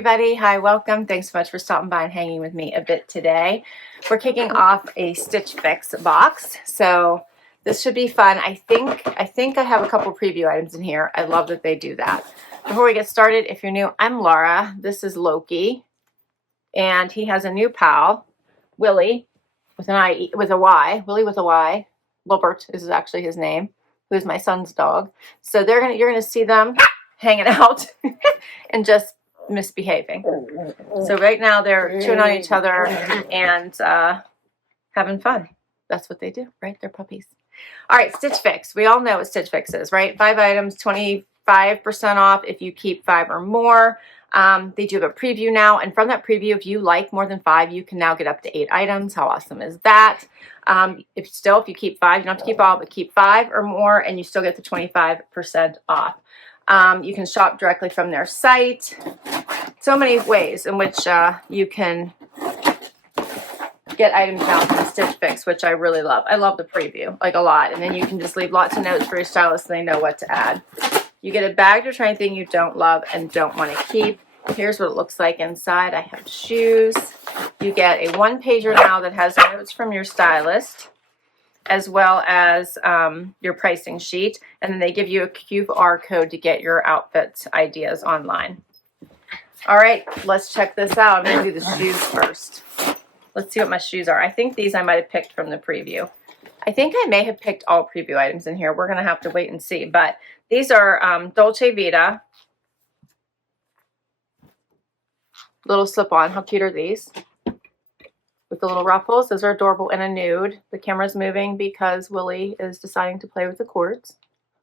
everybody. Hi, welcome. Thanks so much for stopping by and hanging with me a bit today. We're kicking off a Stitch Fix box, so this should be fun. I think I have a couple preview items in here. I love that they do that. Before we get started, if you're new, I'm Laura. This is Loki, and he has a new pal, Willie, with a Y. Willie with a Y. Wilbert is actually his name, who's my son's dog. So you're gonna see them hanging out and just misbehaving. So right now they're chewing on each other and having fun. That's what they do, right? They're puppies. All right, Stitch Fix. We all know what Stitch Fix is, right? 5 items, 25% off if you keep 5 or more. They do have a preview now, and from that preview, if you like more than 5, you can now get up to 8 items. How awesome is that? If you keep 5, you don't have to keep all, but keep 5 or more, and you still get the 25% off. You can shop directly from their site. So many ways in which you can get items now from Stitch Fix, which I really love. I love the preview, like a lot. And then you can just leave lots of notes for your stylist and they know what to add. You get a bag to try anything you don't love and don't want to keep. Here's what it looks like inside. I have shoes. You get a 1-pager now that has notes from your stylist, as well as your pricing sheet, and then they give you a QR code to get your outfit ideas online. All right, let's check this out. I'm going to do the shoes first. Let's see what my shoes are. I think these I might have picked from the preview. I think I may have picked all preview items in here. We're going to have to wait and see, but these are Dolce Vita. Little slip-on. How cute are these? With the little ruffles. Those are adorable in a nude. The camera's moving because Willie is deciding to play with the cords.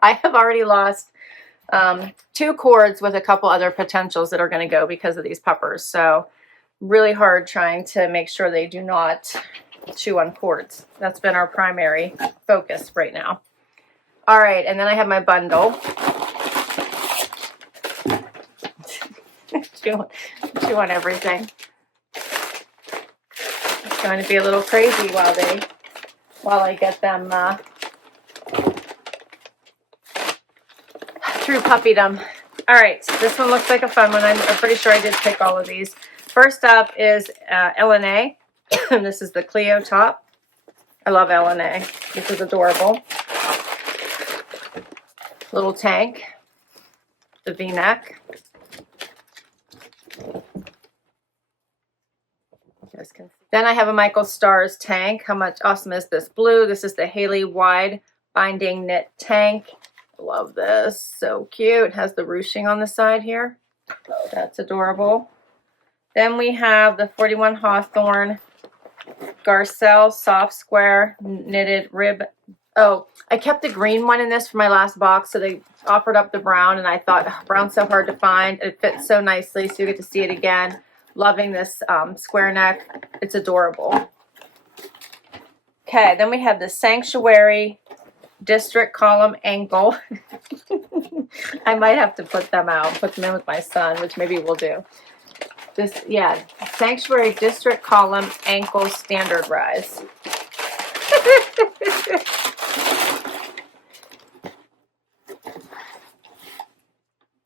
I have already lost 2 cords with a couple other potentials that are going to go because of these puppers. So really hard trying to make sure they do not chew on cords. That's been our primary focus right now. All right, and then I have my bundle. chew on everything. It's going to be a little crazy while I get them through puppydom. All right, this one looks like a fun one. I'm pretty sure I did pick all of these. First up is LNA. This is the Clio top. I love LNA. This is adorable. Little tank. The V-neck. Then I have a Michael Stars tank. How much awesome is this blue? This is the Haley wide binding knit tank. Love this. So cute. It has the ruching on the side here. That's adorable. Then we have the 41 Hawthorne Garcelle soft square knitted rib. Oh, I kept the green one in this for my last box, so they offered up the brown, and I thought, oh, brown's so hard to find. It fits so nicely, so you get to see it again. Loving this square neck. It's adorable. Okay, then we have the Sanctuary District Column Ankle. I might have to put them out, put them in with my son, which maybe we'll do. This, yeah, Sanctuary District Column Ankle Standard Rise.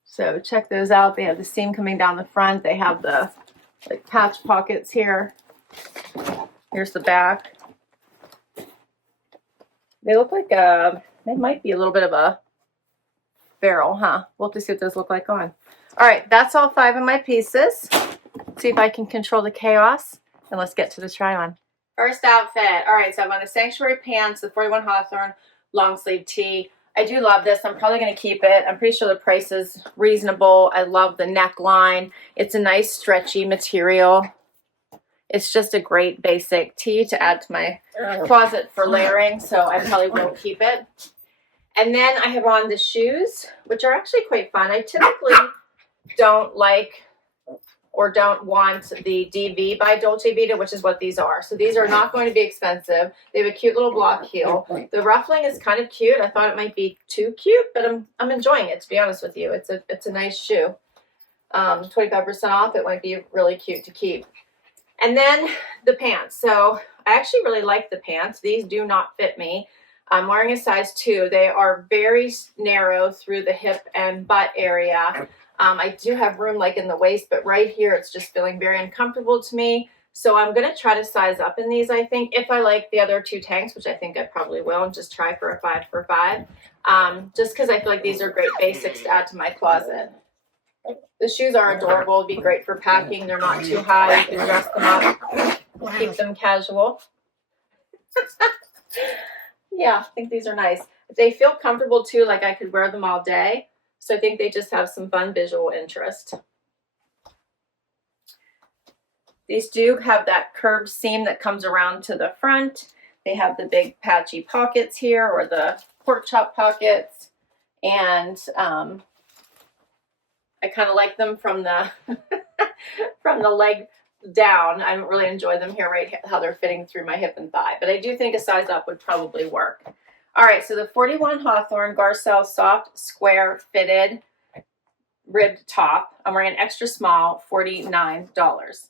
So check those out. They have the seam coming down the front. They have the like patch pockets here. Here's the back. They look like they might be a little bit of a barrel, huh? We'll have to see what those look like on. All right, that's all 5 of my pieces. See if I can control the chaos, and let's get to the try on. First outfit. All right, so I'm on the Sanctuary pants, the 41 Hawthorne long sleeve tee. I do love this. I'm probably going to keep it. I'm pretty sure the price is reasonable. I love the neckline. It's a nice stretchy material. It's just a great basic tee to add to my closet for layering, so I probably won't keep it. And then I have on the shoes, which are actually quite fun. I typically don't like or don't want the DV by Dolce Vita, which is what these are. So these are not going to be expensive. They have a cute little block heel. The ruffling is kind of cute. I thought it might be too cute, but I'm enjoying it, to be honest with you. It's a nice shoe. 25% off. It might be really cute to keep. And then the pants. So I actually really like the pants. These do not fit me. I'm wearing a size 2. They are very narrow through the hip and butt area. I do have room like in the waist, but right here it's just feeling very uncomfortable to me. So I'm going to try to size up in these, I think, if I like the other two tanks, which I think I probably will, and just try for a 5 for 5. Just because I feel like these are great basics to add to my closet. The shoes are adorable. It'd be great for packing. They're not too high. You can dress them up, keep them casual. Yeah, I think these are nice. They feel comfortable too, like I could wear them all day. So I think they just have some fun visual interest. These do have that curved seam that comes around to the front. They have the big patchy pockets here, or the pork chop pockets. And I kind of like them from the from the leg down. I don't really enjoy them here, right how they're fitting through my hip and thigh. But I do think a size up would probably work. All right, so the 41 Hawthorne Garcelle soft square fitted ribbed top. I'm wearing an extra small, $49.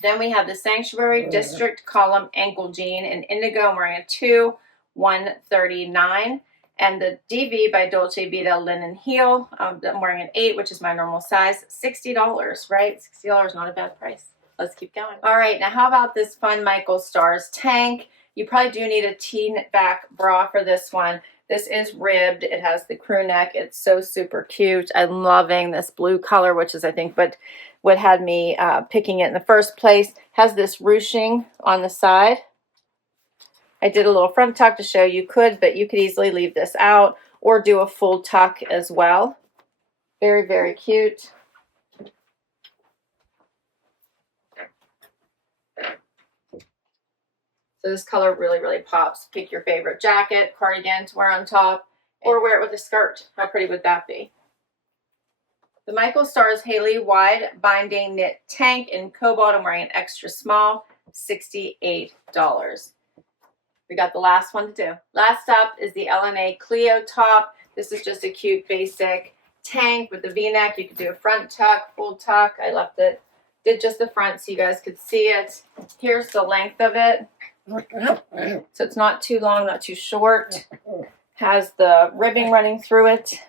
Then we have the Sanctuary District Column ankle jean in indigo. I'm wearing a 2, $139. And the DV by Dolce Vita linen heel. I'm wearing an 8, which is my normal size. $60, right? $60, not a bad price. Let's keep going. All right, now how about this fun Michael Stars tank? You probably do need a T-back bra for this one. This is ribbed. It has the crew neck. It's so super cute. I'm loving this blue color, which is, I think, what had me picking it in the first place. Has this ruching on the side. I did a little front tuck to show you could, but you could easily leave this out or do a full tuck as well. Very, very cute. So this color really, really pops. Pick your favorite jacket, cardigan to wear on top, or wear it with a skirt. How pretty would that be? The Michael Stars Haley wide binding knit tank in cobalt. I'm wearing an extra small, $68. We got the last one to do. Last up is the LNA Clio top. This is just a cute basic tank with the V-neck. You could do a front tuck, full tuck. I left it, did just the front so you guys could see it. Here's the length of it. So it's not too long, not too short. Has the ribbing running through it.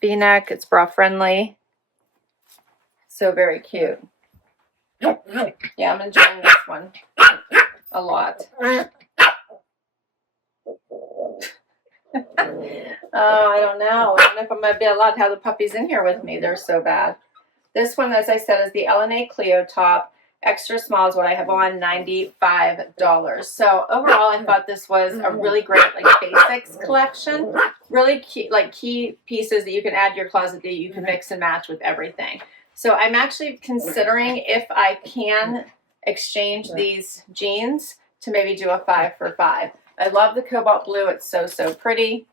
V-neck, it's bra friendly. So very cute. Yeah, I'm enjoying this one a lot. Oh, I don't know. I don't know if I'm going to be allowed to have the puppies in here with me. They're so bad. This one, as I said, is the LNA Clio top. Extra small is what I have on, $95. So overall, I thought this was a really great basics collection. Really key pieces that you can add to your closet that you can mix and match with everything. So I'm actually considering if I can exchange these jeans to maybe do a 5 for 5. I love the cobalt blue. It's so, so pretty.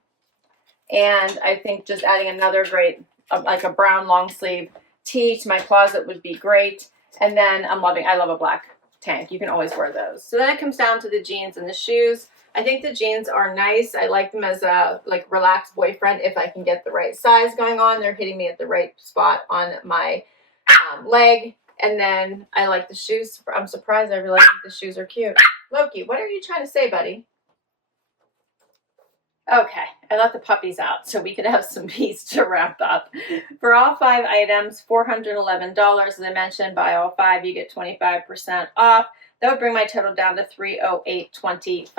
And I think just adding another great, like a brown long sleeve tee to my closet would be great. And then I love a black tank. You can always wear those. So then it comes down to the jeans and the shoes. I think the jeans are nice. I like them as a relaxed boyfriend if I can get the right size going on. They're hitting me at the right spot on my leg. And then I like the shoes. I'm surprised. I really think the shoes are cute. Loki, what are you trying to say, buddy? Okay, I let the puppies out so we could have some peace to wrap up. For all 5 items, $411. As I mentioned, buy all 5, you get 25% off. That would bring my total down to $308.25.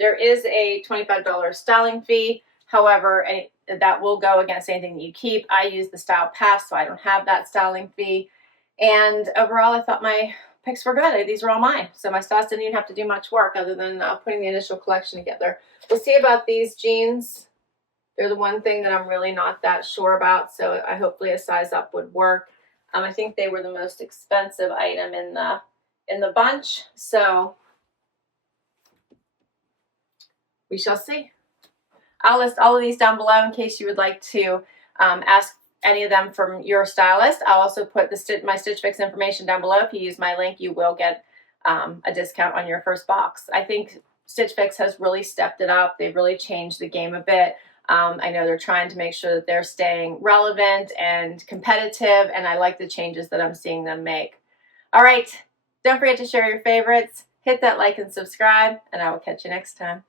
There is a $25 styling fee. However, that will go against anything that you keep. I use the Style Pass, so I don't have that styling fee. And overall, I thought my picks were good. These were all mine. So my stylists didn't even have to do much work other than putting the initial collection together. We'll see about these jeans. They're the one thing that I'm really not that sure about. So hopefully a size up would work. I think they were the most expensive item in the bunch. So we shall see. I'll list all of these down below in case you would like to ask any of them from your stylist. I'll also put my Stitch Fix information down below. If you use my link, you will get a discount on your first box. I think Stitch Fix has really stepped it up. They've really changed the game a bit. I know they're trying to make sure that they're staying relevant and competitive, and I like the changes that I'm seeing them make. All right, don't forget to share your favorites, hit that like and subscribe, and I will catch you next time.